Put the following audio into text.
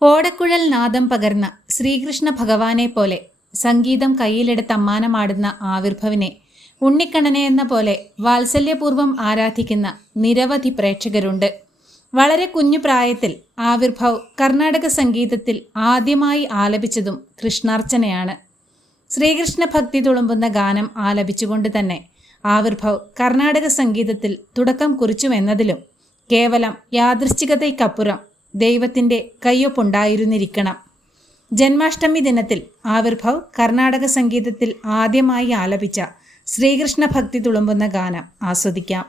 ഓടക്കുഴൽ നാദം പകർന്ന ശ്രീകൃഷ്ണ ഭഗവാനെ പോലെ സംഗീതം കയ്യിലെടുത്ത് അമ്മാനമാടുന്ന ആവിർഭവിനെ ഉണ്ണിക്കണ്ണനെ എന്ന പോലെ വാത്സല്യപൂർവ്വം ആരാധിക്കുന്ന നിരവധി പ്രേക്ഷകരുണ്ട്. വളരെ കുഞ്ഞു പ്രായത്തിൽ ആവിർഭവ് കർണാടക സംഗീതത്തിൽ ആദ്യമായി ആലപിച്ചതും കൃഷ്ണാർച്ചനയാണ്. ശ്രീകൃഷ്ണ ഭക്തി തുളുമ്പുന്ന ഗാനം ആലപിച്ചുകൊണ്ട് തന്നെ ആവിർഭവ് കർണാടക സംഗീതത്തിൽ തുടക്കം കുറിച്ചുവെന്നതിലും കേവലം യാദൃശ്ചികതയ്ക്കപ്പുറം ദൈവത്തിൻ്റെ കയ്യൊപ്പുണ്ടായിരുന്നിരിക്കണം. ജന്മാഷ്ടമി ദിനത്തിൽ ആവിർഭവ് കർണാടക സംഗീതത്തിൽ ആദ്യമായി ആലപിച്ച ശ്രീകൃഷ്ണ ഭക്തി തുളുമ്പുന്ന ഗാനം ആസ്വദിക്കാം.